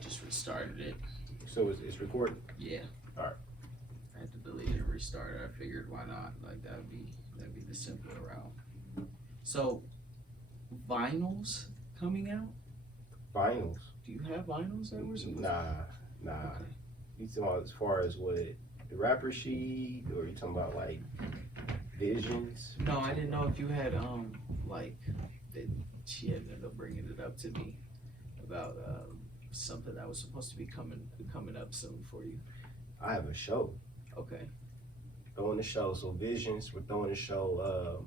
just restarted it. So it's recorded? Yeah. All right. I had to delete it and restart it. I figured why not? Like that'd be the simpler route. So vinyls coming out? Vinyls? Do you have vinyls that were supposed Nah. Okay. You talking about as far as what, the rapper sheet, or you talking about like visions? No, I didn't know if you had like that she had ended up bringing it up to me about something that was supposed to be coming up soon for you. I have a show. Okay. Throwing the show. So Visions, we're throwing the show.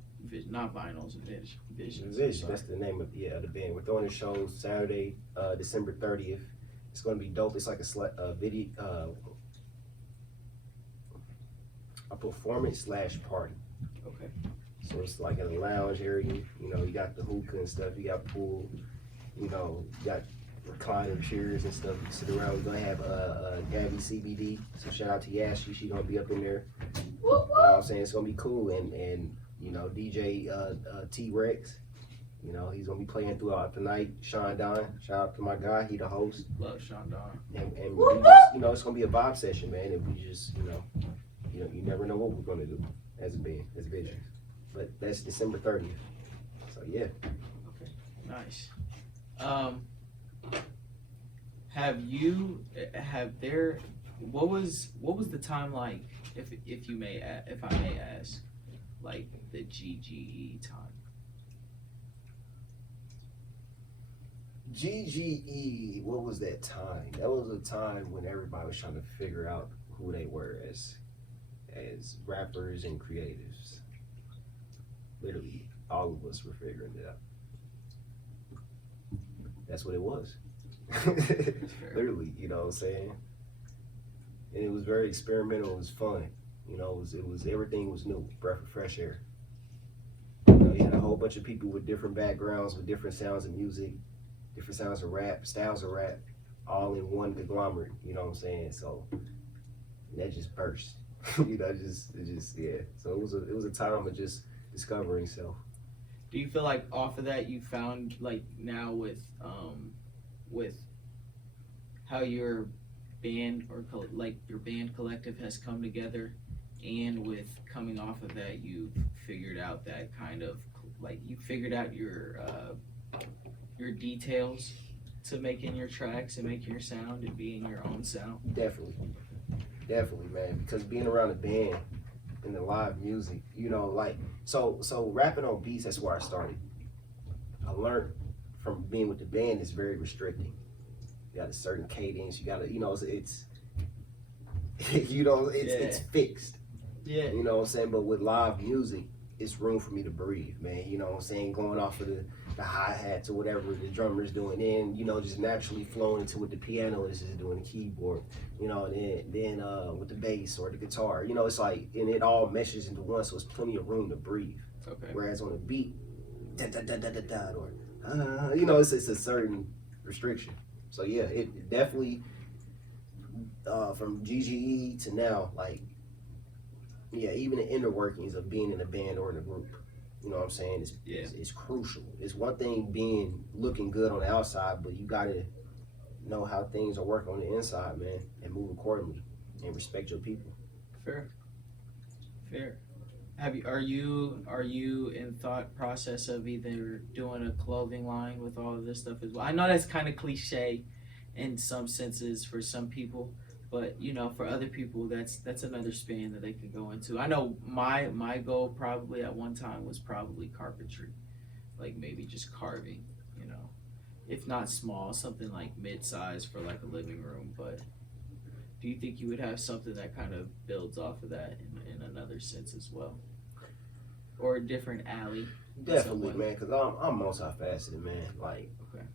Not vinyls, Visions. Visions, that's the name of the band. We're throwing the show Saturday, December 30th. It's gonna be dope. It's like a video, a performance / party. Okay. So it's like in a lounge area. You know, you got the hookah and stuff. You got pool. You know, you got recliner chairs and stuff. You sit around. We're gonna have Gabby CBD. So shout out to Yashi. She gonna be up in there. You know what I'm saying? It's gonna be cool. And you know, DJ T-Rex. You know, he's gonna be playing throughout the night. Sean Don, shout out to my guy. He the host. Love Sean Don. And we just, you know, it's gonna be a vibe session, man. And we just, you know, you never know what we're gonna do as a band, as Visions. But that's December 30th. So yeah. Okay. Nice. What was the time like, if I may ask, like the GGE time? GGE, what was that time? That was a time when everybody was trying to figure out who they were as rappers and creatives. Literally, all of us were figuring it out. That's what it was. Literally, you know what I'm saying? And it was very experimental. It was fun. You know, it was everything was new, breath of fresh air. You know, you had a whole bunch of people with different backgrounds, with different sounds of music, different sounds of rap, styles of rap, all in one conglomerate. You know what I'm saying? So that just burst. You know, it just yeah. So it was a time of just discovering self. Do you feel like off of that you found, like now with how your band your band collective has come together, and with coming off of that you've figured out that kind of like you figured out your details to making your tracks and making your sound and being your own sound? Definitely, man. Because being around a band and the live music, you know, like so rapping on beats, that's where I started. I learned from being with the band, it's very restricting. You got a certain cadence. You gotta, you know, it's you know, it's fixed. Yeah. You know what I'm saying? But with live music, it's room for me to breathe, man. You know what I'm saying? Going off of the hi-hats or whatever the drummer's doing, and you know, just naturally flowing into what the piano is just doing, the keyboard, you know, and then with the bass or the guitar, you know, it's like, and it all meshes into one, so it's plenty of room to breathe. Okay. Whereas on a beat, da da da da da da, or you know, it's a certain restriction. So yeah, it definitely from GGE to now, like, yeah, even the inner workings of being in a band or in a group, you know what I'm saying? It's crucial. It's one thing looking good on the outside, but you gotta know how things are working on the inside, man, and move accordingly and respect your people. Fair. Are you in thought process of either doing a clothing line with all of this stuff as well? I know that's kind of cliche in some senses for some people, but you know, for other people, that's another span that they can go into. I know my goal probably at one time was probably carpentry, like maybe just carving, you know, if not small, something like mid-size for like a living room. But do you think you would have something that kind of builds off of that in another sense as well, or a different alley? Definitely, man, because I'm multifaceted, man. Like, okay.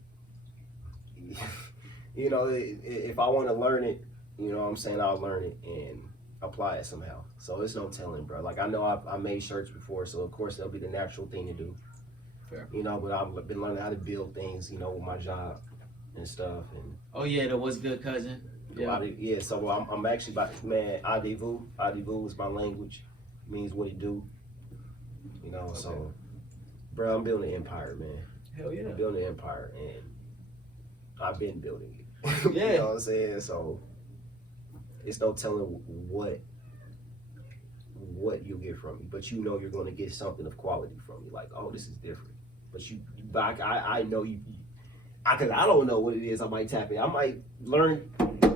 You know, if I want to learn it, you know what I'm saying, I'll learn it and apply it somehow. So it's no telling, bro. Like, I know I made shirts before, so of course that'll be the natural thing to do. Fair. You know, but I've been learning how to build things, you know, with my job and stuff. And oh yeah, that was good, cousin. Yeah. So I'm actually about, man, Adivu is my language. It means what it do. You know, okay. So, bro, I'm building an empire, man. Hell yeah. I'm building an empire, and I've been building it. Yeah. You know what I'm saying? So it's no telling what you'll get from me, but you know you're going to get something of quality from me. Like, oh, this is different. But I know you. Cause I don't know what it is. I might tap in. I might learn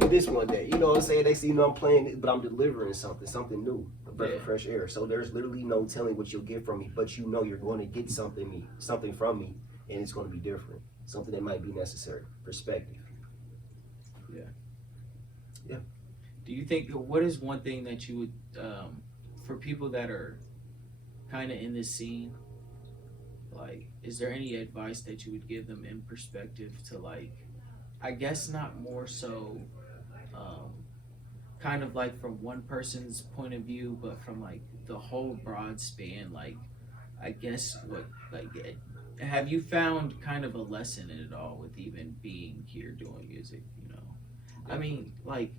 this one day. You know what I'm saying? They see me, I'm playing it, but I'm delivering something new, a breath of fresh air. So there's literally no telling what you'll get from me, but you know you're going to get something from me, and it's going to be different. Something that might be necessary. Perspective. Yeah. Yeah. Do you think, what is one thing that you would, for people that are kind of in this scene, like, is there any advice that you would give them in perspective to, like, I guess not more so, kind of like from one person's point of view, but from like the whole broad span, like, I guess what, like, have you found kind of a lesson in it all with even being here doing music, you know? I mean, like,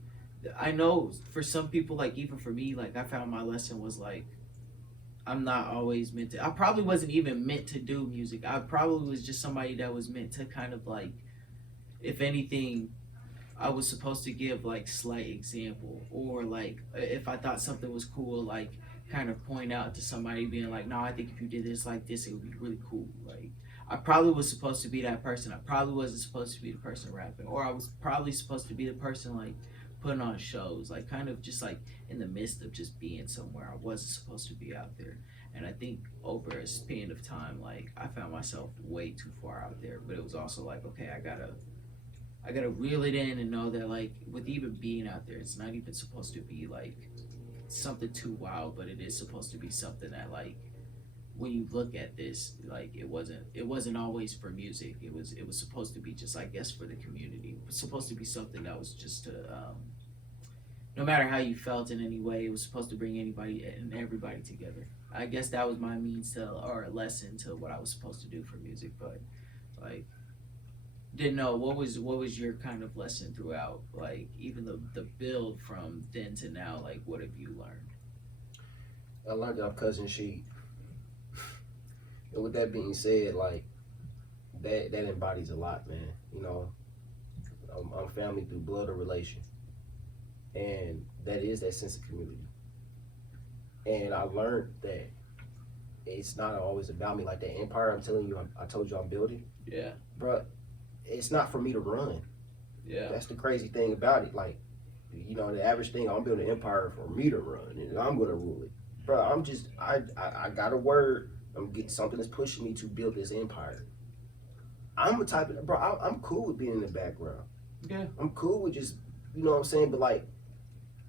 I know for some people, like, even for me, like, I found my lesson was like, I'm not always meant to. I probably wasn't even meant to do music. I probably was just somebody that was meant to kind of like, if anything, I was supposed to give like slight example, or like if I thought something was cool, like kind of point out to somebody being like, no, I think if you did this like this, it would be really cool. Like, I probably was supposed to be that person. I probably wasn't supposed to be the person rapping, or I was probably supposed to be the person like putting on shows, like kind of just like in the midst of just being somewhere I wasn't supposed to be out there. And I think over a span of time, like I found myself way too far out there. But it was also like, okay, I gotta reel it in and know that like with even being out there, it's not even supposed to be like something too wild, but it is supposed to be something that like when you look at this, like it wasn't always for music. It was supposed to be just, I guess, for the community. It was supposed to be something that was just to no matter how you felt in any way, it was supposed to bring anybody and everybody together. I guess that was my means to, or a lesson to what I was supposed to do for music. But like, didn't know what was your kind of lesson throughout, like even the build from then to now. Like, what have you learned? I learned that I'm cousin she. And with that being said, like that embodies a lot, man. You know, I'm family through blood or relation, and that is that sense of community. And I learned that it's not always about me. Like that empire I'm telling you, I told you I'm building. Yeah. Bro, it's not for me to run. Yeah. That's the crazy thing about it. Like, you know, the average thing, I'm building an empire for me to run, and I'm gonna rule it. Bro, I got a word. I'm getting something that's pushing me to build this empire. I'm the type of, bro, I'm cool with being in the background. Yeah. I'm cool with just, you know what I'm saying? But like,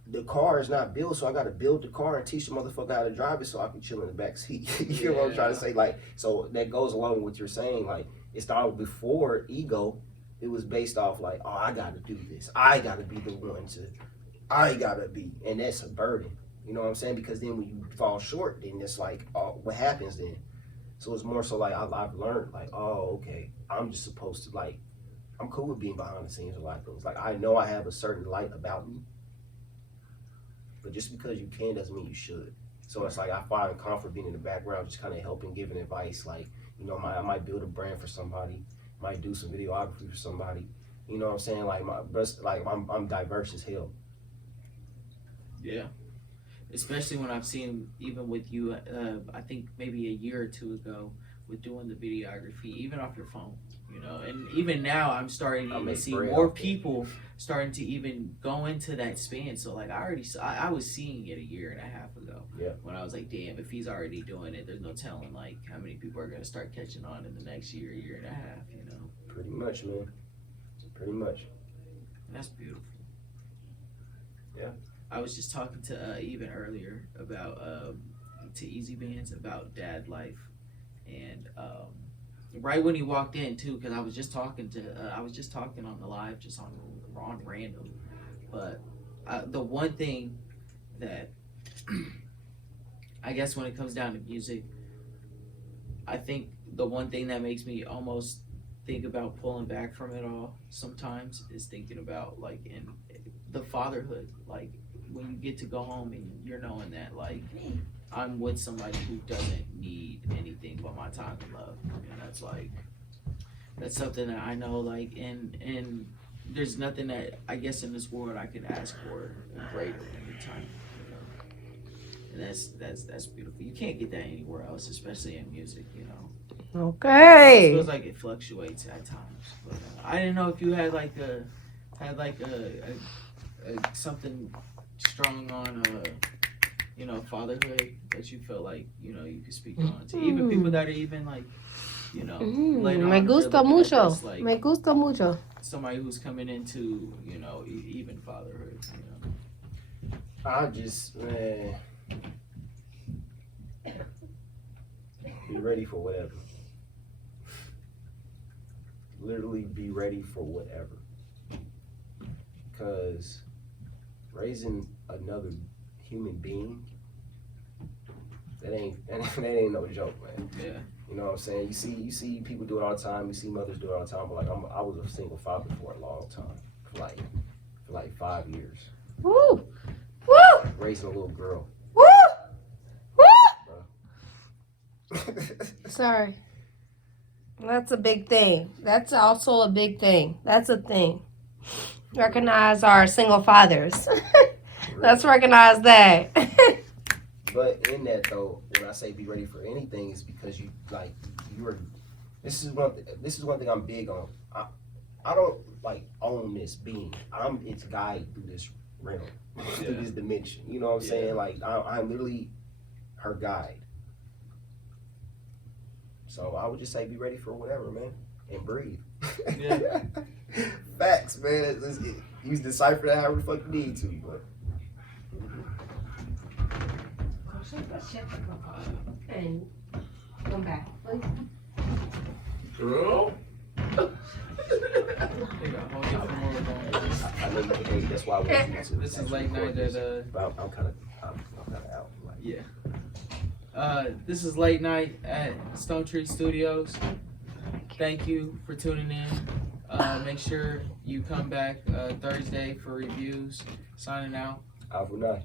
the car is not built, so I got to build the car and teach the motherfucker how to drive it so I can chill in the back seat. You know what I'm trying to say? Like, so that goes along with what you're saying. Like, it started before ego. It was based off like, oh, I got to do this. I got to be the one to, I got to be. And that's a burden. You know what I'm saying? Because then when you fall short, then it's like, oh, what happens then? So it's more so like I've learned like, oh, okay, I'm just supposed to like, I'm cool with being behind the scenes of a lot of things. Like, I know I have a certain light about me. But just because you can doesn't mean you should. So it's like I find comfort being in the background, just kind of helping, giving advice. Like, you know, I might build a brand for somebody, might do some videography for somebody. You know what I'm saying? Like I'm diverse as hell. Yeah. Especially when I've seen, even with you, I think maybe a year or two ago, with doing the videography, even off your phone, you know, and even now I'm starting to even see more people starting to even go into that span. So like I was seeing it a year and a half ago. Yeah. When I was like, damn, if he's already doing it, there's no telling like how many people are gonna start catching on in the next year and a half, you know. Pretty much, man. Pretty much. And that's beautiful. Yeah. I was just talking to even earlier about to Easy Bands about dad life, and right when he walked in too, because I was just talking on the live, just on random, but the one thing that I guess when it comes down to music, I think the one thing that makes me almost think about pulling back from it all sometimes is thinking about like in the fatherhood, like when you get to go home and you're knowing that like I'm with somebody who doesn't need anything but my time and love, and that's something that I know like in there's nothing that I guess in this world I could ask for greater than time. You know? And that's beautiful. You can't get that anywhere else, especially in music. You know. Okay. It feels like it fluctuates at times. But I didn't know if you had like a something strong on you know, fatherhood that you feel like, you know, you could speak on to even people that are even like, you know, later Me on, gusta if they're looking at mucho. this, like, Me gusta mucho. somebody who's coming into, you know, even fatherhood. You know. I just, man, be ready for whatever. Literally be ready for whatever. Because raising another human being, that ain't no joke, man. Yeah. You know what I'm saying? You see people do it all the time. You see mothers do it all the time. But like I was a single father for a long time, for like 5 years, Woo! Woo! raising a little girl. Woo! Woo! Bro. Sorry. That's a big thing. That's also a big thing. That's a thing. Recognize our single fathers. Let's recognize that. But in that though, when I say be ready for anything, is because you're. This is one thing I'm big on. I don't like own this being. I'm its guide through this realm, through this dimension. You know what I'm saying? Like I'm literally her guide. So I would just say be ready for whatever, man, and breathe. Yeah. Facts, man. You decipher that however the fuck you need to, but. And come back, please. Girl. They got a whole different world going on. I know you hate. That's why I was This is late night at I'm kind of out. Like. yeah. This is late night at Stone Tree Studios. Thank you for tuning in. Make sure you come back Thursday for reviews. Signing out. Avunai.